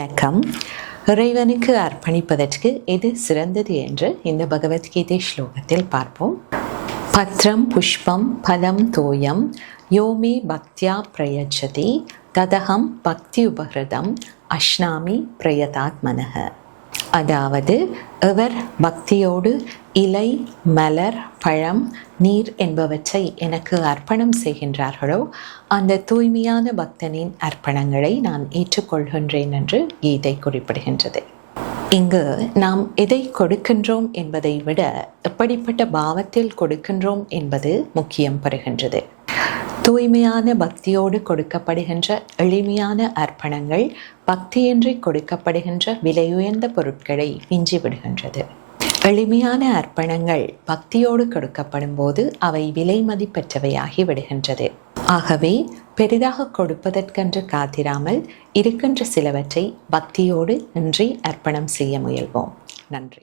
வணக்கம். இறைவனுக்கு அர்ப்பணிப்பதற்கு எது சிறந்தது என்று இந்த பகவத்கீதை ஸ்லோகத்தில் பார்ப்போம். பத்ரம் புஷ்பம் பலம் தோயம் யோமே பக்தியா பிரயச்சதி ததகம் பக்தி உபகிருதம் அஷ்னாமி பிரயதாத்மனக. அதாவது, எவர் பக்தியோடு இலை, மலர், பழம், நீர் என்பவற்றை எனக்கு அர்ப்பணம் செய்கின்றார்களோ அந்த தூய்மையான பக்தனின் அர்ப்பணங்களை நான் ஏற்றுக்கொள்கின்றேன் என்று கீதை குறிப்பிடுகின்றது. இங்கு நாம் எதை கொடுக்கின்றோம் என்பதை விட எப்படிப்பட்ட பாவத்தில் கொடுக்கின்றோம் என்பது முக்கியம் பெறுகின்றது. தூய்மையான பக்தியோடு கொடுக்கப்படுகின்ற எளிமையான அர்ப்பணங்கள் பக்தியின்றி கொடுக்கப்படுகின்ற விலையுயர்ந்த பொருட்களை விஞ்சிவிடுகின்றது. எளிமையான அர்ப்பணங்கள் பக்தியோடு கொடுக்கப்படும் போது அவை விலை மதிப்பற்றவையாகி விடுகின்றது. ஆகவே பெரிதாக கொடுப்பதற்கென்று காத்திராமல் இருக்கின்ற சிலவற்றை பக்தியோடு இன்றி அர்ப்பணம் செய்ய முயல்வோம். நன்றி.